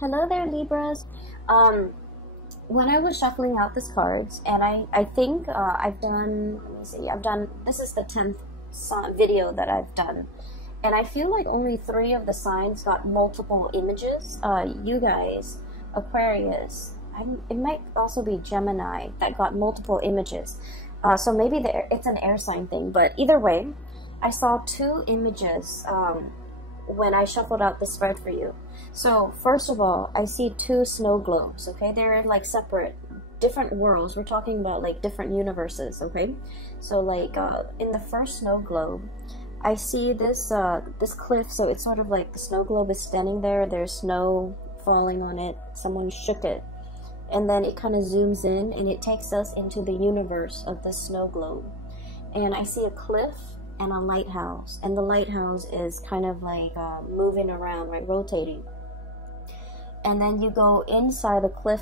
Hello there, Libras. When I was shuffling out these cards, and I think I've done, let me see, this is the 10th video that I've done. And I feel like only 3 of the signs got multiple images. You guys, Aquarius, it might also be Gemini that got multiple images. So maybe it's an air sign thing, but either way, I saw 2 images when I shuffled out the spread for you. So first of all, I see 2 snow globes, okay? They're in like separate, different worlds. We're talking about like different universes, okay? So like in the first snow globe, I see this this cliff. So it's sort of like the snow globe is standing there. There's snow falling on it. Someone shook it. And then it kind of zooms in and it takes us into the universe of the snow globe. And I see a cliff and a lighthouse, and the lighthouse is kind of like moving around, right, rotating. And then you go inside the cliff,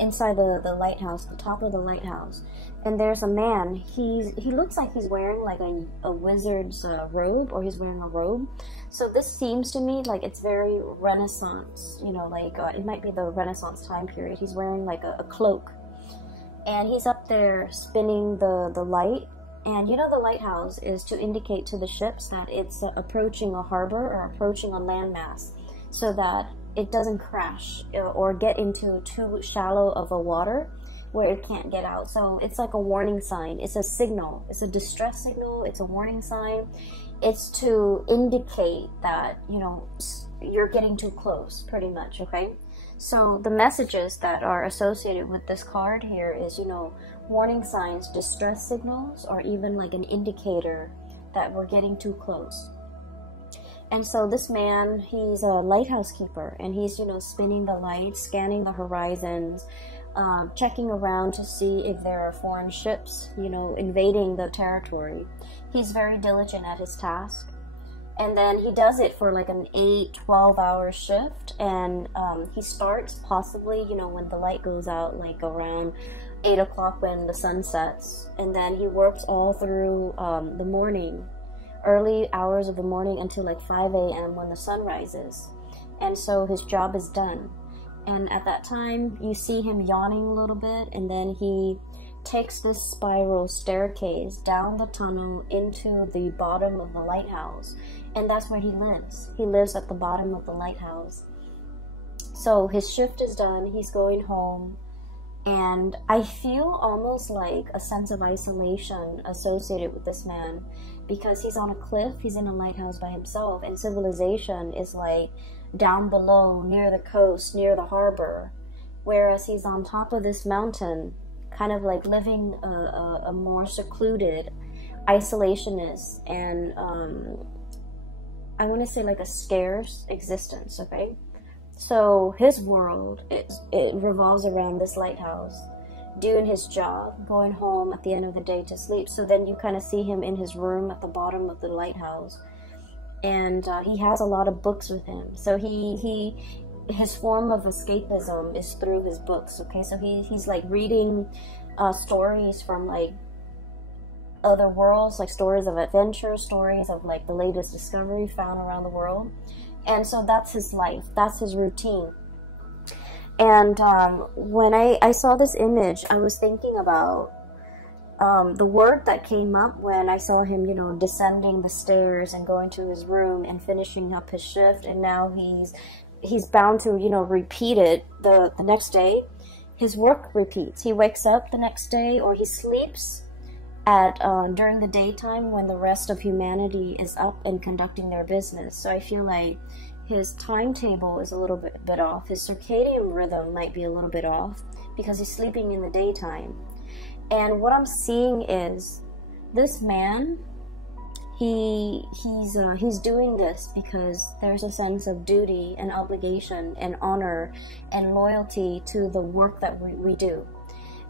inside the lighthouse, the top of the lighthouse, and there's a man. He looks like he's wearing like a wizard's robe, or he's wearing a robe. So this seems to me like it's very Renaissance, you know, like it might be the Renaissance time period. He's wearing like a cloak, and he's up there spinning the light. And you know, the lighthouse is to indicate to the ships that it's approaching a harbor or approaching a landmass, so that it doesn't crash or get into too shallow of a water where it can't get out. So it's like a warning sign. It's a signal. It's a distress signal. It's a warning sign. It's to indicate that, you know, you're getting too close, pretty much, okay? So the messages that are associated with this card here is, you know, warning signs, distress signals, or even like an indicator that we're getting too close. And so this man, he's a lighthouse keeper, and he's, you know, spinning the lights, scanning the horizons, checking around to see if there are foreign ships, you know, invading the territory. He's very diligent at his task. And then he does it for like an 8-12 hour shift, and he starts possibly, you know, when the light goes out, like around 8 o'clock when the sun sets, and then he works all through the morning, early hours of the morning until like 5 a.m. when the sun rises. And so his job is done. And at that time, you see him yawning a little bit, and then he takes this spiral staircase down the tunnel into the bottom of the lighthouse, and that's where he lives. He lives at the bottom of the lighthouse. So his shift is done, he's going home, and I feel almost like a sense of isolation associated with this man, because he's on a cliff, he's in a lighthouse by himself, and civilization is like down below, near the coast, near the harbor, whereas he's on top of this mountain, kind of like living a more secluded, isolationist, and I want to say like a scarce existence, okay? So his world, it revolves around this lighthouse, doing his job, going home at the end of the day to sleep. So then you kind of see him in his room at the bottom of the lighthouse, and he has a lot of books with him. So his form of escapism is through his books, okay? So he's like reading stories from like other worlds, like stories of adventure, stories of like the latest discovery found around the world. And so that's his life, that's his routine. And when I saw this image, I was thinking about the word that came up when I saw him, you know, descending the stairs and going to his room and finishing up his shift, and now he's bound to, you know, repeat it the next day. His work repeats. He wakes up the next day, or he sleeps at during the daytime when the rest of humanity is up and conducting their business. So I feel like his timetable is a little bit off. His circadian rhythm might be a little bit off because he's sleeping in the daytime. And what I'm seeing is this man, he's doing this because there's a sense of duty and obligation and honor and loyalty to the work that we do.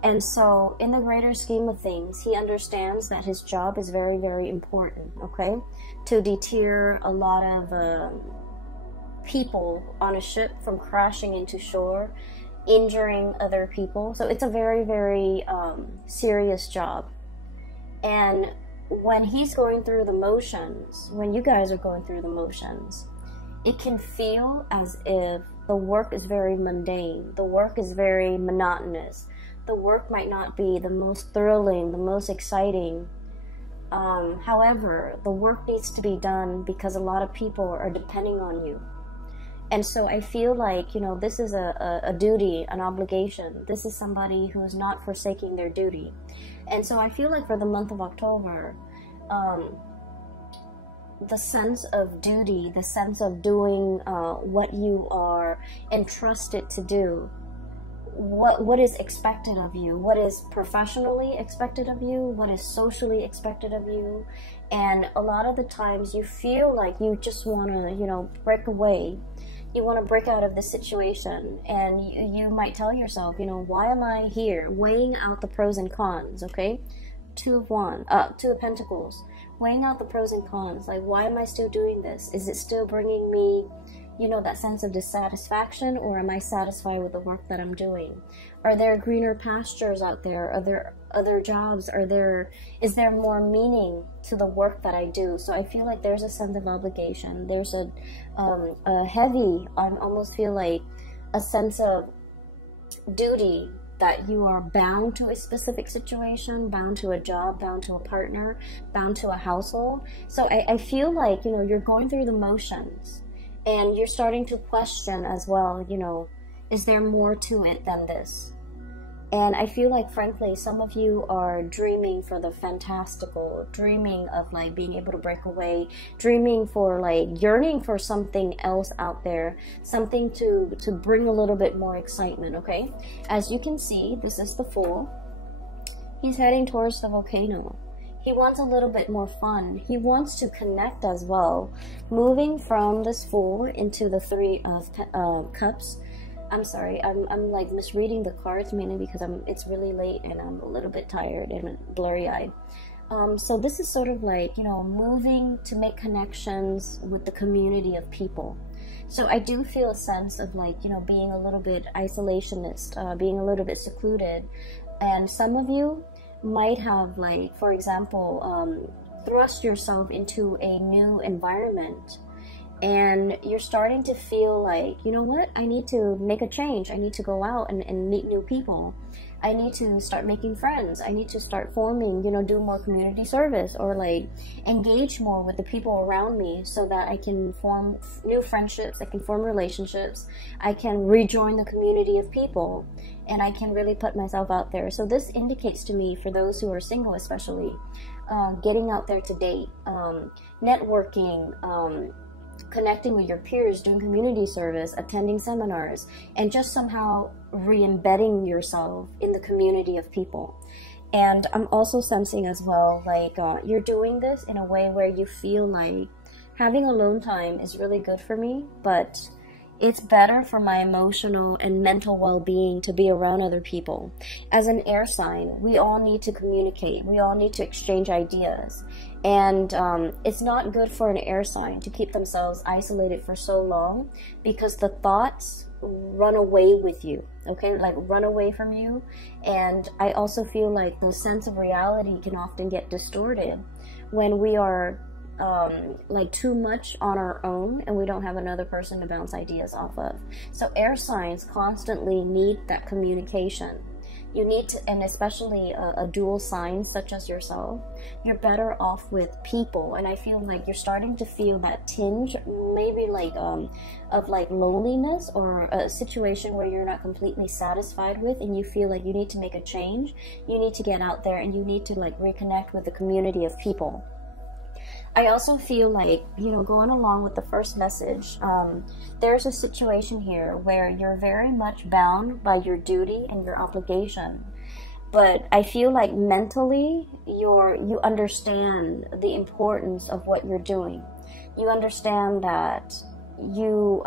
And so in the greater scheme of things, he understands that his job is very, very important, okay? To deter a lot of people on a ship from crashing into shore, injuring other people. So it's a very, very serious job. And when he's going through the motions, when you guys are going through the motions, it can feel as if the work is very mundane. The work is very monotonous. The work might not be the most thrilling, the most exciting. However, the work needs to be done because a lot of people are depending on you. And so I feel like, you know, this is a duty, an obligation. This is somebody who is not forsaking their duty. And so I feel like for the month of October, the sense of duty, the sense of doing what you are entrusted to do, what is expected of you, what is professionally expected of you, what is socially expected of you. And a lot of the times you feel like you just want to, you know, break away. You want to break out of this situation, and you might tell yourself, you know, why am I here? Weighing out the pros and cons, okay? Two of Pentacles. Weighing out the pros and cons. Like, why am I still doing this? Is it still bringing me, you know, that sense of dissatisfaction, or am I satisfied with the work that I'm doing? Are there greener pastures out there? Are there other jobs? Is there more meaning to the work that I do? So I feel like there's a sense of obligation. There's a heavy, I almost feel like a sense of duty, that you are bound to a specific situation, bound to a job, bound to a partner, bound to a household. So I feel like, you know, you're going through the motions, and you're starting to question as well, you know, is there more to it than this? And I feel like, frankly, some of you are dreaming for the fantastical, dreaming of like being able to break away, dreaming for like yearning for something else out there, something to bring a little bit more excitement, okay? As you can see, this is the Fool. He's heading towards the volcano. He wants a little bit more fun. He wants to connect as well. Moving from this Fool into the Three of Cups. I'm sorry, I'm like misreading the cards, mainly because it's really late and I'm a little bit tired and blurry-eyed. So this is sort of like, you know, moving to make connections with the community of people. So I do feel a sense of like, you know, being a little bit isolationist, being a little bit secluded. And some of you might have, like, for example, thrust yourself into a new environment, and you're starting to feel like, you know what, I need to make a change. I need to go out and meet new people. I need to start making friends. I need to start forming, you know, do more community service, or like engage more with the people around me, so that I can form new friendships, I can form relationships, I can rejoin the community of people, and I can really put myself out there. So this indicates to me, for those who are single especially, getting out there to date, networking, connecting with your peers, doing community service, attending seminars, and just somehow re-embedding yourself in the community of people. And I'm also sensing as well, like, you're doing this in a way where you feel like having alone time is really good for me, but it's better for my emotional and mental well-being to be around other people. As an air sign, we all need to communicate. We all need to exchange ideas. And it's not good for an air sign to keep themselves isolated for so long, because the thoughts run away with you, okay? Like, run away from you. And I also feel like the sense of reality can often get distorted when we are like too much on our own and we don't have another person to bounce ideas off of. So air signs constantly need that communication. You need to, and especially a dual sign such as yourself, you're better off with people. And I feel like you're starting to feel that tinge, maybe like of like loneliness, or a situation where you're not completely satisfied with, and you feel like you need to make a change. You need to get out there, and you need to like reconnect with the community of people. I also feel like, you know, going along with the first message, there's a situation here where you're very much bound by your duty and your obligation. But I feel like mentally, you understand the importance of what you're doing. You understand that you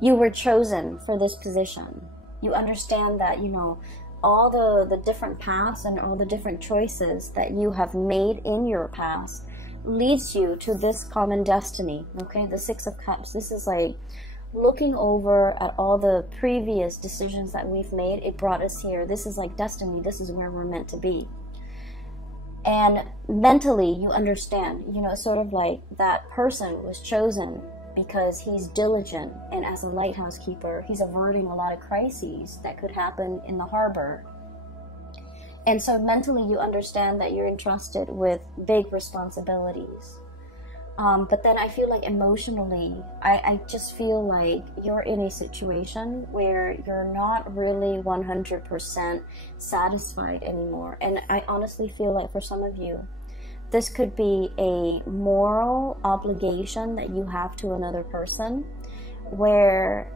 were chosen for this position. You understand that, you know, all the different paths and all the different choices that you have made in your past leads you to this common destiny, okay? The Six of Cups. This is like looking over at all the previous decisions that we've made. It brought us here. This is like destiny. This is where we're meant to be. And mentally, you understand, you know, sort of like that person was chosen because he's diligent, and as a lighthouse keeper, he's averting a lot of crises that could happen in the harbor. And so mentally you understand that you're entrusted with big responsibilities. But then I feel like emotionally, I just feel like you're in a situation where you're not really 100% satisfied anymore. And I honestly feel like for some of you, this could be a moral obligation that you have to another person, where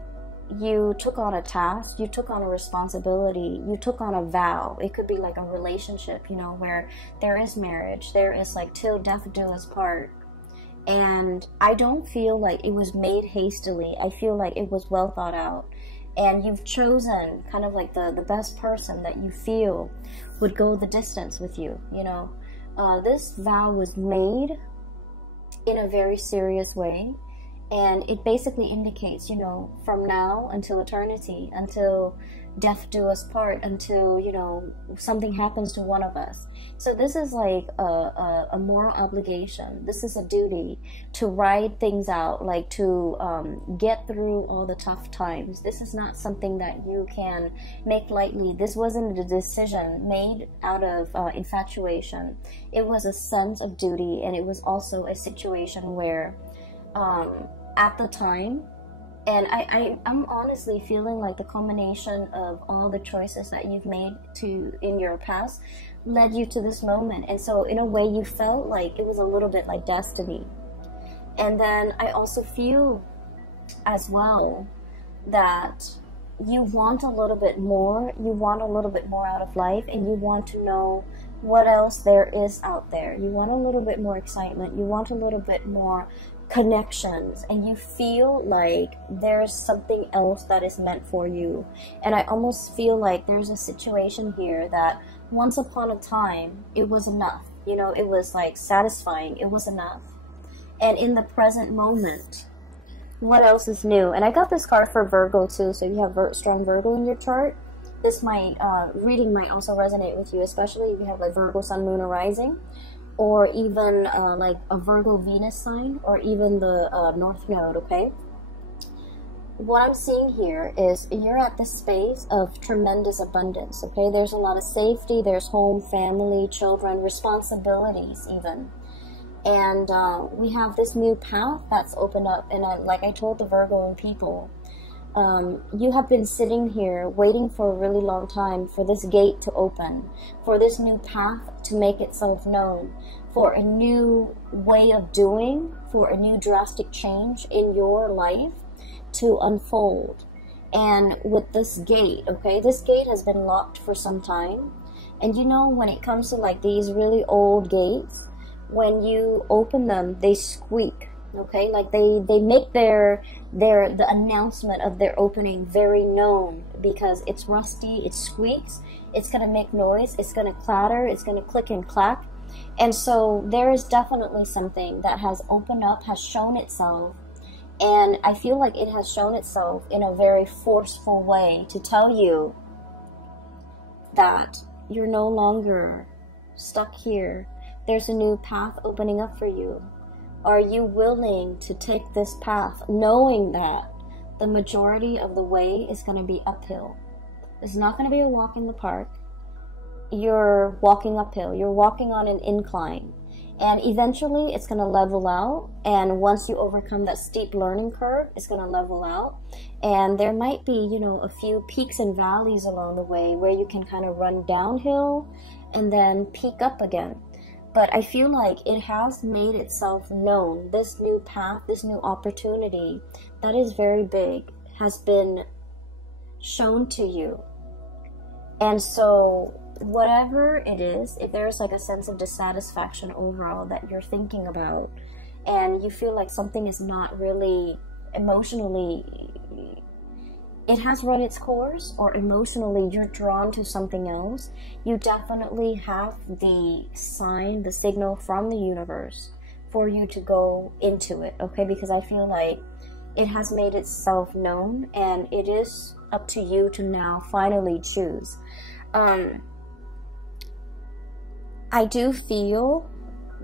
you took on a task, you took on a responsibility, you took on a vow. It could be like a relationship, you know, where there is marriage, there is like till death do us part. And I don't feel like it was made hastily. I feel like it was well thought out. And you've chosen kind of like the best person that you feel would go the distance with you, you know. This vow was made in a very serious way. And it basically indicates, you know, from now until eternity, until death do us part, until, you know, something happens to one of us. So this is like a moral obligation. This is a duty to ride things out, like to get through all the tough times. This is not something that you can make lightly. This wasn't a decision made out of infatuation. It was a sense of duty, and it was also a situation where at the time, and I'm honestly feeling like the combination of all the choices that you've made in your past led you to this moment. And so in a way you felt like it was a little bit like destiny. And then I also feel as well that you want a little bit more. You want a little bit more out of life, and you want to know what else there is out there. You want a little bit more excitement. You want a little bit more connections, and you feel like there's something else that is meant for you. And I almost feel like there's a situation here that once upon a time it was enough, you know, it was like satisfying, it was enough. And in the present moment, what else is new? And I got this card for Virgo too, so if you have strong Virgo in your chart, this might reading might also resonate with you, especially if you have like Virgo sun, moon, or rising, or even like a Virgo Venus sign, or even the North Node, okay? What I'm seeing here is you're at this space of tremendous abundance, okay? There's a lot of safety, there's home, family, children, responsibilities even. And we have this new path that's opened up, and like I told the Virgo people, you have been sitting here waiting for a really long time for this gate to open, for this new path to make itself known, for a new way of doing, for a new drastic change in your life to unfold. And with this gate, okay, this gate has been locked for some time. And you know, when it comes to like these really old gates, when you open them, they squeak. Okay, like they make the announcement of their opening very known, because it's rusty, it squeaks, it's gonna make noise, it's gonna clatter, it's gonna click and clack. And so there is definitely something that has opened up, has shown itself, and I feel like it has shown itself in a very forceful way to tell you that you're no longer stuck here. There's a new path opening up for you. Are you willing to take this path, knowing that the majority of the way is going to be uphill? It's not going to be a walk in the park. You're walking uphill. You're walking on an incline. And eventually it's going to level out. And once you overcome that steep learning curve, it's going to level out. And there might be, you know, a few peaks and valleys along the way where you can kind of run downhill and then peak up again. But I feel like it has made itself known. This new path, this new opportunity that is very big has been shown to you. And so whatever it is, if there's like a sense of dissatisfaction overall that you're thinking about, and you feel like something is not really emotionally, it has run its course, or emotionally you're drawn to something else, you definitely have the sign, the signal from the universe for you to go into it, okay? Because I feel like it has made itself known, and it is up to you to now finally choose. I do feel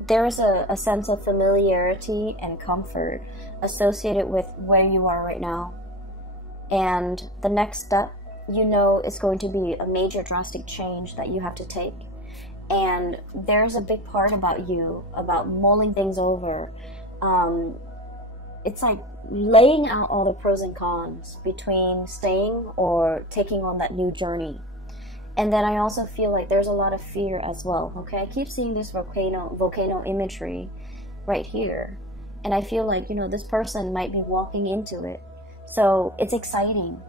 there's a sense of familiarity and comfort associated with where you are right now. And the next step, you know, is going to be a major drastic change that you have to take. And there's a big part about you, about mulling things over. It's like laying out all the pros and cons between staying or taking on that new journey. And then I also feel like there's a lot of fear as well, okay? I keep seeing this volcano imagery right here. And I feel like, you know, this person might be walking into it. So it's exciting.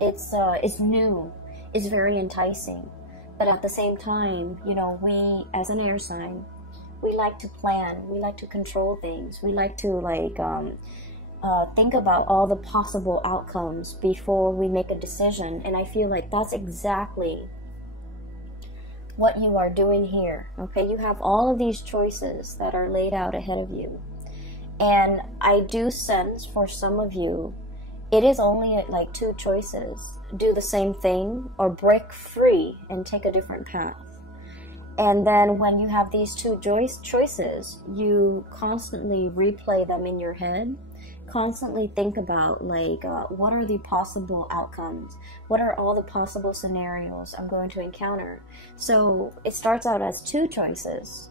It's new. It's very enticing. But at the same time, you know, we, as an air sign, we like to plan. We like to control things. We like to, like, think about all the possible outcomes before we make a decision. And I feel like that's exactly what you are doing here, okay? You have all of these choices that are laid out ahead of you. And I do sense for some of you, it is only like two choices. Do the same thing or break free and take a different path. And then when you have these two choices, you constantly replay them in your head. Constantly think about, like, what are the possible outcomes? What are all the possible scenarios I'm going to encounter? So it starts out as two choices,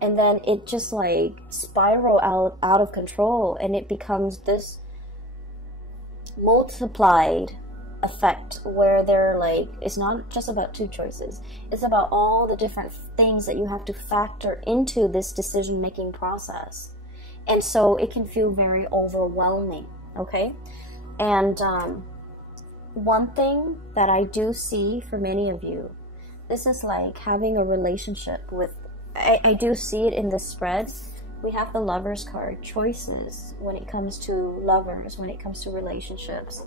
and then it just like spiral out of control, and it becomes this multiplied effect where they're like, it's not just about two choices, it's about all the different things that you have to factor into this decision-making process. And so it can feel very overwhelming, okay? And one thing that I do see for many of you, this is like having a relationship with, I do see it in the spread. We have the Lovers card, choices when it comes to lovers, when it comes to relationships.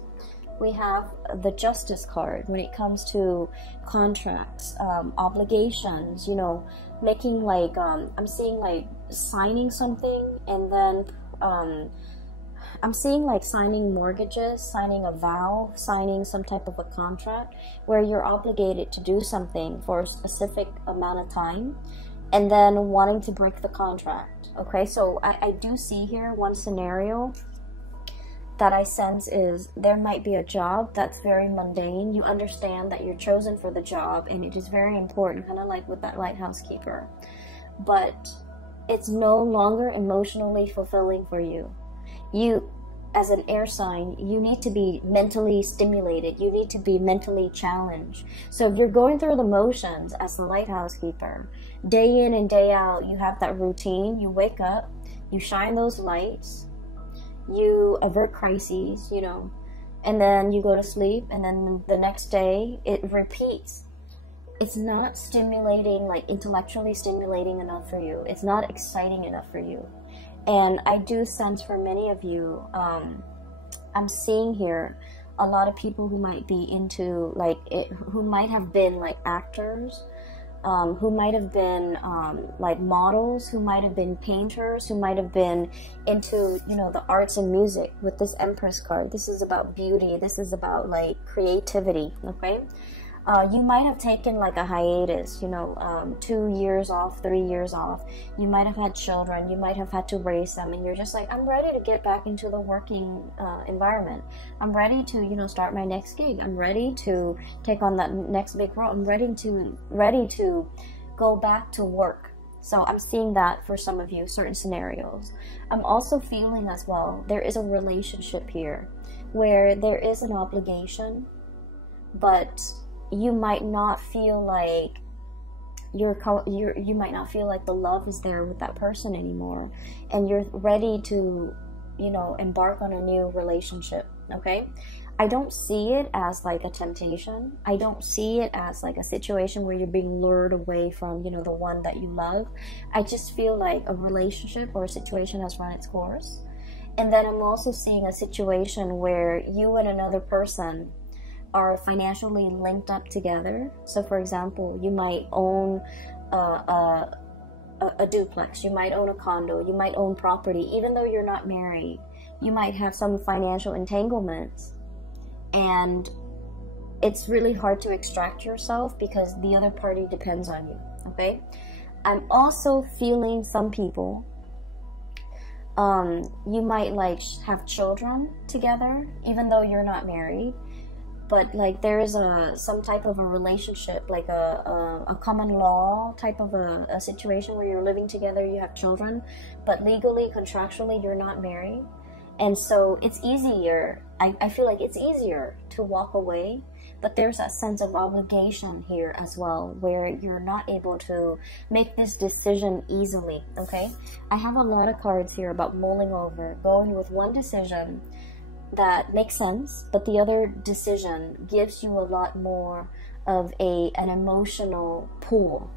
We have the Justice card when it comes to contracts, obligations, you know, making like, I'm seeing like signing something, and then I'm seeing like signing mortgages, signing a vow, signing some type of a contract where you're obligated to do something for a specific amount of time, and then wanting to break the contract, okay? So I do see here one scenario that I sense is there might be a job that's very mundane. You understand that you're chosen for the job and it is very important, kind of like with that lighthouse keeper. But it's no longer emotionally fulfilling for you. You, as an air sign, you need to be mentally stimulated. You need to be mentally challenged. So if you're going through the motions as the lighthouse keeper, day in and day out, you have that routine. You wake up, you shine those lights, you avert crises, you know, and then you go to sleep, and then the next day it repeats. It's not stimulating, like intellectually stimulating enough for you. It's not exciting enough for you. And I do sense for many of you, I'm seeing here a lot of people who might be into like who might have been like actors, who might have been like models, who might have been painters, who might have been into, you know, the arts and music. With this Empress card, this is about beauty, this is about like creativity, okay? You might have taken like a hiatus, you know, 2 years off, 3 years off. You might have had children, you might have had to raise them, and you're just like, I'm ready to get back into the working environment. I'm ready to, you know, start my next gig. I'm ready to take on that next big role. I'm ready to go back to work. So I'm seeing that for some of you, certain scenarios. I'm also feeling as well, there is a relationship here where there is an obligation, but you might not feel like you might not feel like the love is there with that person anymore, and you're ready to, you know, embark on a new relationship, okay? I don't see it as like a temptation. I don't see it as like a situation where you're being lured away from, you know, the one that you love. I just feel like a relationship or a situation has run its course. And then I'm also seeing a situation where you and another person are financially linked up together. So for example, you might own a duplex, you might own a condo, you might own property, even though you're not married. You might have some financial entanglements, and it's really hard to extract yourself because the other party depends on you, okay? I'm also feeling some people, you might like have children together, even though you're not married. But like there is some type of a relationship, like a common law type of a situation where you're living together, you have children, but legally, contractually, you're not married. And so it's easier, I feel like it's easier to walk away, but there's a sense of obligation here as well, where you're not able to make this decision easily, okay? I have a lot of cards here about mulling over, going with one decision that makes sense, but the other decision gives you a lot more of an emotional pull.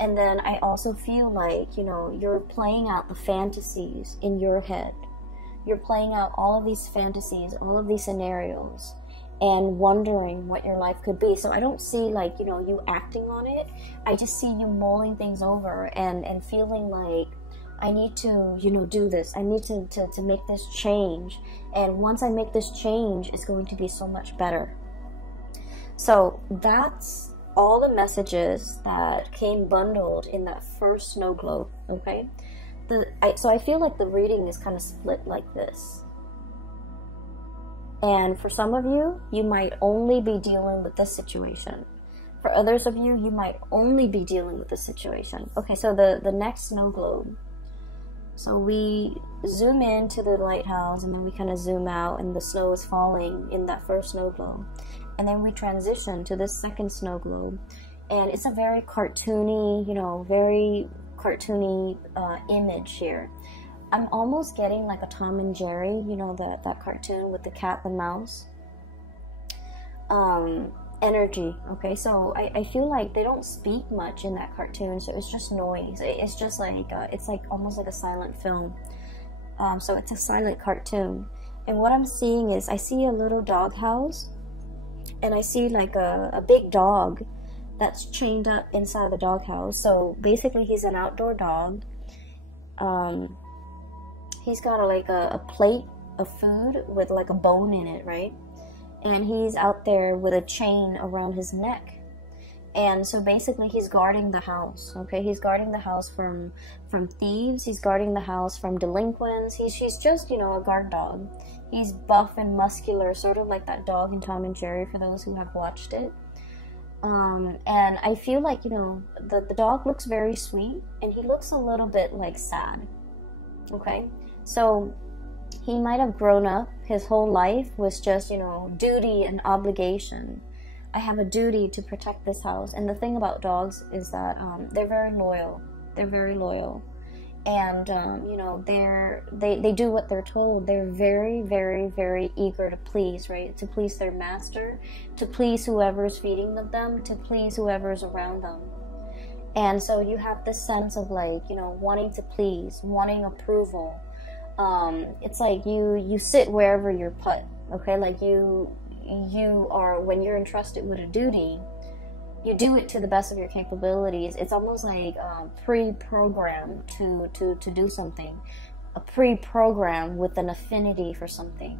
And then I also feel like, you know, you're playing out the fantasies in your head. You're playing out all of these fantasies, all of these scenarios, and wondering what your life could be. So I don't see like, you know, you acting on it. I just see you mulling things over and feeling like, I need to, you know, do this. I need to make this change. And once I make this change, it's going to be so much better. So that's all the messages that came bundled in that first snow globe, okay? So I feel like the reading is kind of split like this. And for some of you, you might only be dealing with this situation. For others of you, you might only be dealing with this situation. Okay, so the next snow globe. So we zoom into the lighthouse and then we kind of zoom out and the snow is falling in that first snow globe. And then we transition to this second snow globe. And it's a very cartoony, you know, very cartoony image here. I'm almost getting like a Tom and Jerry, you know, that cartoon with the cat and mouse energy. Okay, so I feel like they don't speak much in that cartoon, so it's just noise. It's just like it's like almost like a silent film. So it's a silent cartoon. And what I'm seeing is I see a little dog house, and I see like a big dog that's chained up inside the doghouse. So basically he's an outdoor dog. He's got a plate of food with like a bone in it, right? And he's out there with a chain around his neck. And so basically he's guarding the house, okay? He's guarding the house from thieves. He's guarding the house from delinquents. He's just, you know, a guard dog. He's buff and muscular, sort of like that dog in Tom and Jerry, for those who have watched it. And I feel like, you know, the dog looks very sweet, and he looks a little bit like sad, okay? So he might have grown up, his whole life was just, you know, duty and obligation. I have a duty to protect this house. And the thing about dogs is that they're very loyal. They're very loyal. And, you know, they do what they're told. They're very, very, very eager to please, right? To please their master, to please whoever's feeding them, to please whoever's around them. And so you have this sense of like, you know, wanting to please, wanting approval. It's like you sit wherever you're put, okay? Like you are, when you're entrusted with a duty, you do it to the best of your capabilities. It's almost like pre-programmed to do something, a pre-program with an affinity for something.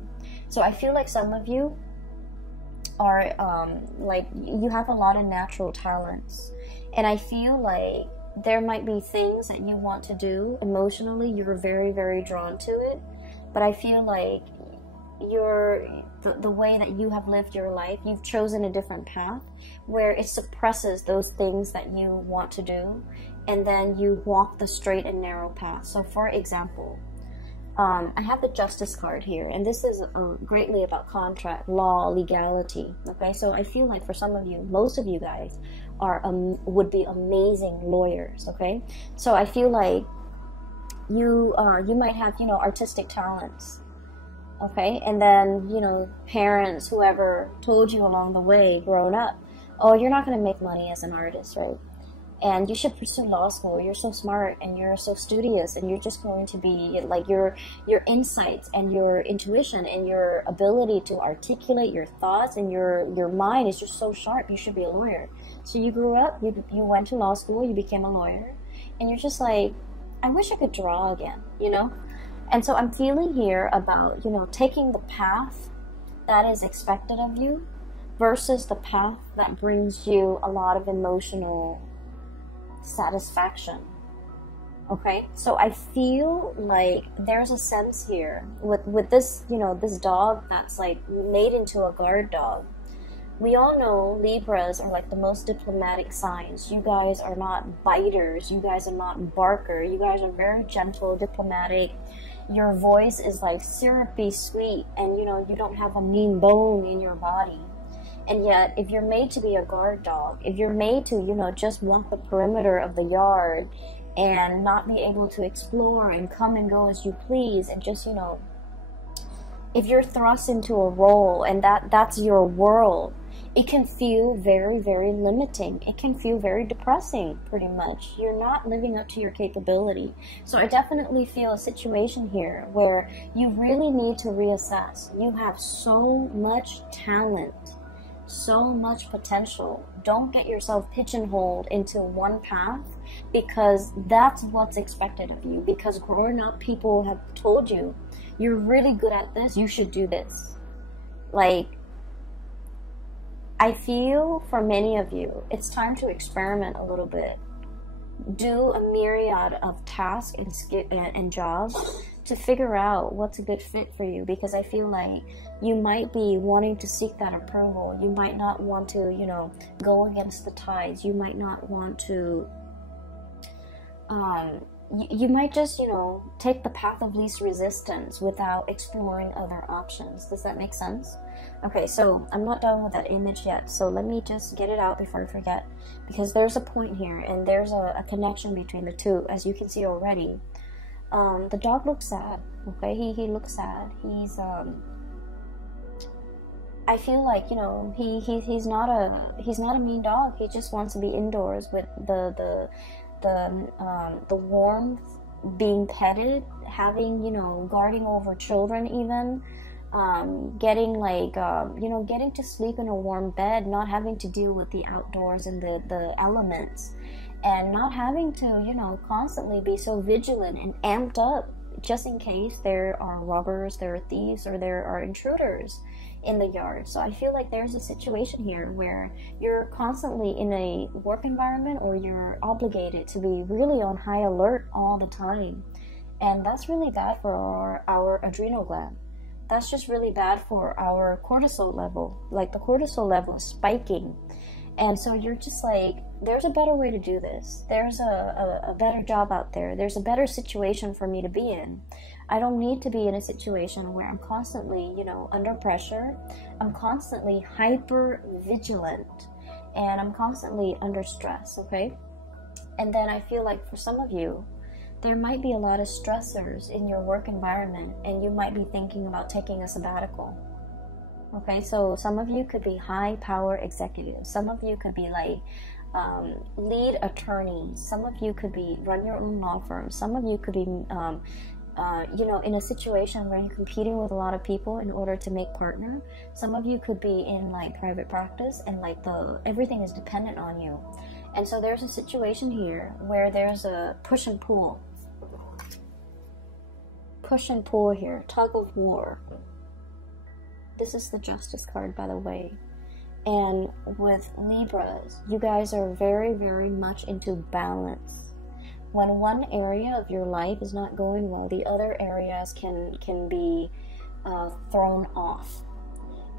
So I feel like some of you are like, you have a lot of natural talents, and I feel like there might be things that you want to do emotionally. You're very, very drawn to it, but I feel like the way that you have lived your life, you've chosen a different path where it suppresses those things that you want to do, and then you walk the straight and narrow path. So for example, I have the Justice card here, and this is greatly about contract, law, legality, okay? So I feel like for some of you, most of you guys would be amazing lawyers, okay? So I feel like you might have, you know, artistic talents, okay? And then, you know, parents, whoever told you along the way growing up, oh, you're not going to make money as an artist, right? And you should pursue law school. You're so smart and you're so studious, and you're just going to be like your insights and your intuition and your ability to articulate your thoughts and your mind is just so sharp. You should be a lawyer. So you grew up, you went to law school, you became a lawyer, and you're just like, I wish I could draw again, you know? And so I'm feeling here about, you know, taking the path that is expected of you versus the path that brings you a lot of emotional satisfaction. Okay, so I feel like there's a sense here with this, you know, this dog that's like made into a guard dog. We all know Libras are like the most diplomatic signs. You guys are not biters. You guys are not barker. You guys are very gentle, diplomatic. Your voice is like syrupy sweet, and you know, you don't have a mean bone in your body. And yet, if you're made to be a guard dog, if you're made to, you know, just walk the perimeter of the yard and not be able to explore and come and go as you please, and just, you know, if you're thrust into a role and that's your world, it can feel very, very limiting. It can feel very depressing, pretty much. You're not living up to your capability. So I definitely feel a situation here where you really need to reassess. You have so much talent, so much potential. Don't get yourself pigeonholed into one path, because that's what's expected of you. Because growing up, people have told you, you're really good at this, you should do this. Like, I feel for many of you, it's time to experiment a little bit. Do a myriad of tasks and jobs to figure out what's a good fit for you, because I feel like you might be wanting to seek that approval. You might not want to, you know, go against the tides. You might not want to, you might just, you know, take the path of least resistance without exploring other options. Does that make sense? Okay, so I'm not done with that image yet, so let me just get it out before I forget, because there's a point here, and there's a connection between the two, as you can see already. The dog looks sad, okay? He looks sad. He's, I feel like, you know, he's not a mean dog. He just wants to be indoors with the warmth, being petted, having, you know, guarding over children even, getting like, you know, getting to sleep in a warm bed, not having to deal with the outdoors and the elements, and not having to, you know, constantly be so vigilant and amped up just in case there are robbers, there are thieves, or there are intruders in the yard. So I feel like there's a situation here where you're constantly in a work environment, or you're obligated to be really on high alert all the time, and that's really bad for our adrenal gland. That's just really bad for our cortisol level. Like, the cortisol level is spiking, and so you're just like, there's a better way to do this. There's a better job out there. There's a better situation for me to be in. I don't need to be in a situation where I'm constantly, you know, under pressure. I'm constantly hyper vigilant, and I'm constantly under stress, okay? And then I feel like for some of you, there might be a lot of stressors in your work environment, and you might be thinking about taking a sabbatical. Okay, so some of you could be high power executives. Some of you could be like lead attorneys. Some of you could be run your own law firm. Some of you could be, you know, in a situation where you're competing with a lot of people in order to make partner. Some of you could be in like private practice, and like everything is dependent on you. And so there's a situation here where there's a push and pull. Push and pull here, tug of war. This is the Justice card, by the way. And with Libras, you guys are very, very much into balance. When one area of your life is not going well, the other areas can be thrown off.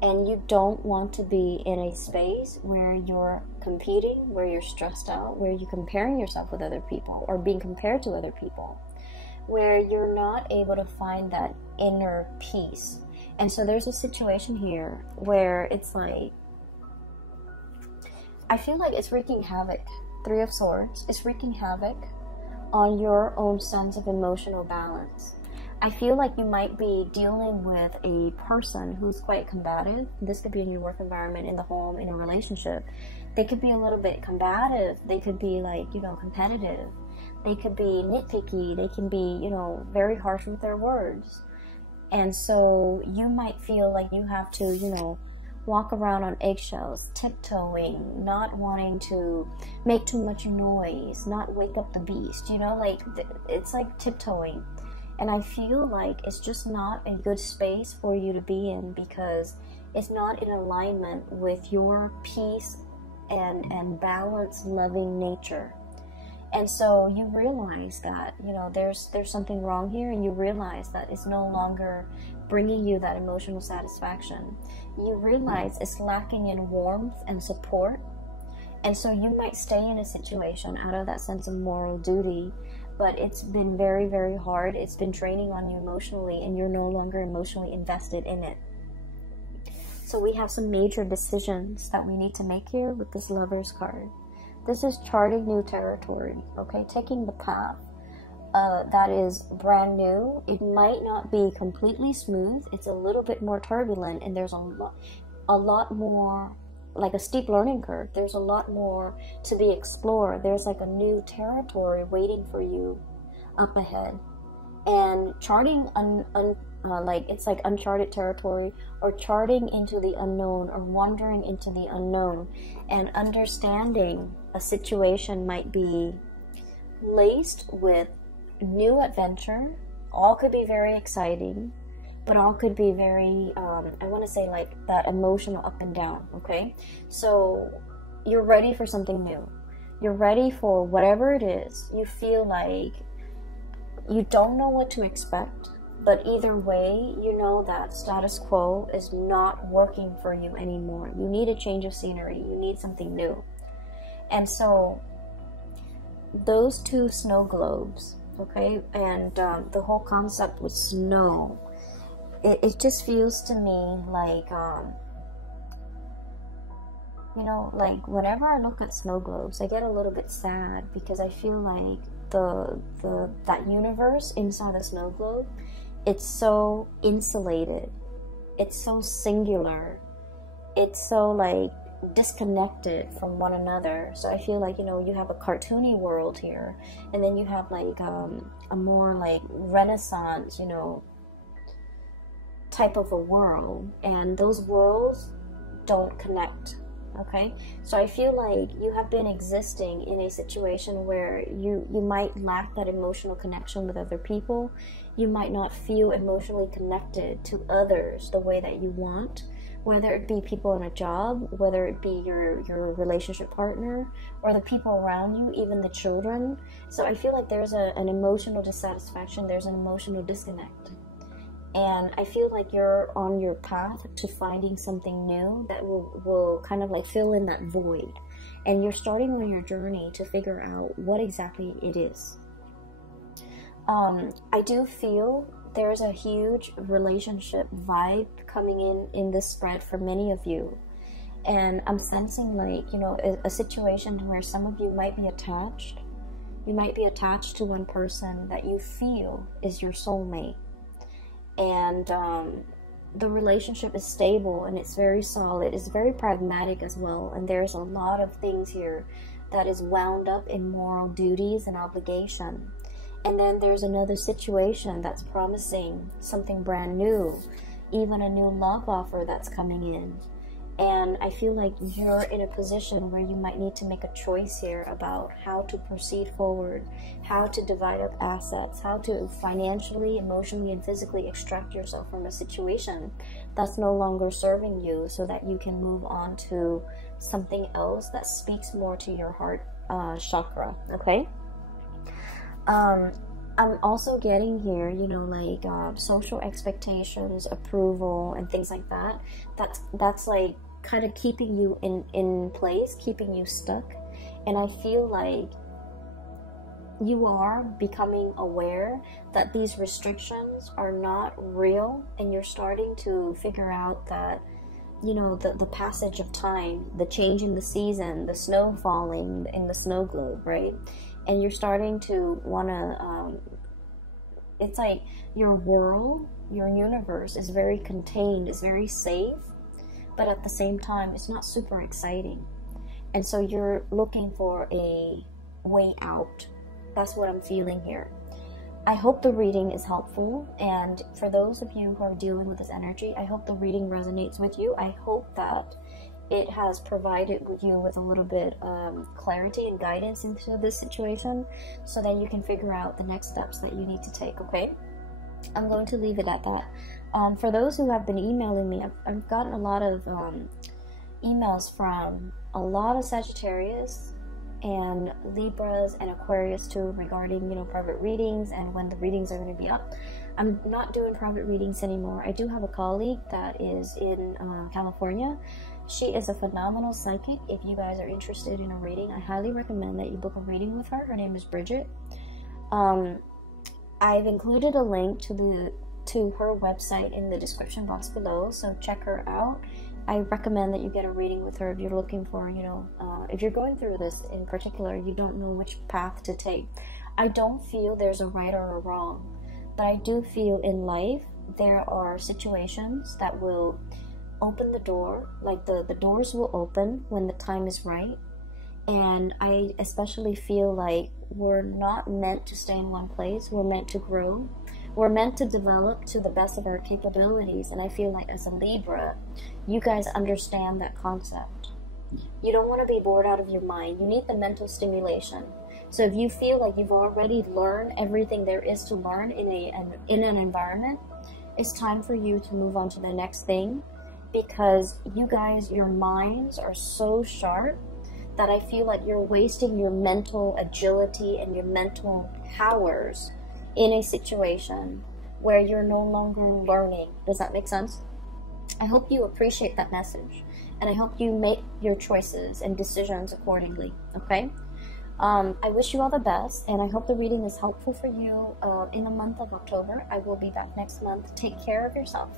And you don't want to be in a space where you're competing, where you're stressed out, where you're comparing yourself with other people, or being compared to other people, where you're not able to find that inner peace. And so there's a situation here where it's like, I feel like it's wreaking havoc. Three of Swords is wreaking havoc on your own sense of emotional balance. I feel like you might be dealing with a person who's quite combative. This could be in your work environment, in the home, in a relationship. They could be a little bit combative. They could be like, you know, competitive. They could be nitpicky. They can be, you know, very harsh with their words. And so you might feel like you have to, you know, walk around on eggshells, tiptoeing, not wanting to make too much noise, not wake up the beast, you know, like it's like tiptoeing. And I feel like it's just not a good space for you to be in, because it's not in alignment with your peace and balanced, loving nature. And so you realize that, you know, there's something wrong here, and you realize that it's no longer bringing you that emotional satisfaction. You realize it's lacking in warmth and support. And so you might stay in a situation out of that sense of moral duty, but it's been very, very hard. It's been draining on you emotionally, and you're no longer emotionally invested in it. So we have some major decisions that we need to make here with this Lovers card. This is charting new territory, okay? Taking the path that is brand new. It might not be completely smooth. It's a little bit more turbulent, and there's a lot more, like a steep learning curve. There's a lot more to be explored. There's like a new territory waiting for you up ahead. And charting like it's like uncharted territory, or charting into the unknown, or wandering into the unknown, and understanding a situation might be laced with new adventure. All could be very exciting, but all could be very I want to say like that emotional up and down. Okay, so you're ready for something new. You're ready for whatever it is. You feel like you don't know what to expect, but either way, you know that status quo is not working for you anymore. You need a change of scenery. You need something new. And so those two snow globes, okay, and the whole concept with snow, it just feels to me like, you know, like whenever I look at snow globes, I get a little bit sad, because I feel like that universe inside the snow globe, it's so insulated, it's so singular, it's so like disconnected from one another. So I feel like, you know, you have a cartoony world here, and then you have like a more like Renaissance, you know, type of a world, and those worlds don't connect. Okay, so I feel like you have been existing in a situation where you might lack that emotional connection with other people. You might not feel emotionally connected to others the way that you want, whether it be people in a job, whether it be your relationship partner, or the people around you, even the children. So I feel like there's an emotional dissatisfaction, there's an emotional disconnect. And I feel like you're on your path to finding something new that will kind of like fill in that void. And you're starting on your journey to figure out what exactly it is. I do feel there's a huge relationship vibe coming in this spread for many of you. And I'm sensing like, you know, a situation where some of you might be attached. You might be attached to one person that you feel is your soulmate. And the relationship is stable, and it's very solid. It's very pragmatic as well, and there's a lot of things here that is wound up in moral duties and obligation. And then there's another situation that's promising something brand new, even a new love offer that's coming in. And I feel like you're in a position where you might need to make a choice here about how to proceed forward, how to divide up assets, how to financially, emotionally, and physically extract yourself from a situation that's no longer serving you, so that you can move on to something else that speaks more to your heart chakra, okay? I'm also getting here, you know, like social expectations, approval, and things like that. That's like kind of keeping you in place, keeping you stuck. And I feel like you are becoming aware that these restrictions are not real, and you're starting to figure out that, you know, the passage of time, the change in the season, the snow falling in the snow globe, right? And you're starting to want to, it's like your world, your universe is very contained, it's very safe, but at the same time, it's not super exciting. And so you're looking for a way out. That's what I'm feeling here. I hope the reading is helpful, and for those of you who are dealing with this energy, I hope the reading resonates with you. I hope that it has provided you with a little bit clarity and guidance into this situation, so that you can figure out the next steps that you need to take, okay? I'm going to leave it at that. For those who have been emailing me, I've gotten a lot of emails from a lot of Sagittarius and Libras and Aquarius too, regarding, you know, private readings and when the readings are going to be up. I'm not doing private readings anymore. I do have a colleague that is in California. She is a phenomenal psychic. If you guys are interested in a reading, I highly recommend that you book a reading with her. Her name is Bridget. I've included a link to her website in the description box below, so check her out. I recommend that you get a reading with her if you're looking for, you know, if you're going through this in particular, you don't know which path to take. I don't feel there's a right or a wrong, but I do feel in life there are situations that will open the door, like the doors will open when the time is right. And I especially feel like we're not meant to stay in one place. We're meant to grow. We're meant to develop to the best of our capabilities. And I feel like as a Libra, you guys understand that concept. You don't want to be bored out of your mind. You need the mental stimulation. So if you feel like you've already learned everything there is to learn in an environment, it's time for you to move on to the next thing, because you guys, your minds are so sharp that I feel like you're wasting your mental agility and your mental powers in a situation where you're no longer learning. Does that make sense? I hope you appreciate that message, and I hope you make your choices and decisions accordingly, okay? I wish you all the best, and I hope the reading is helpful for you in the month of October. I will be back next month. Take care of yourself.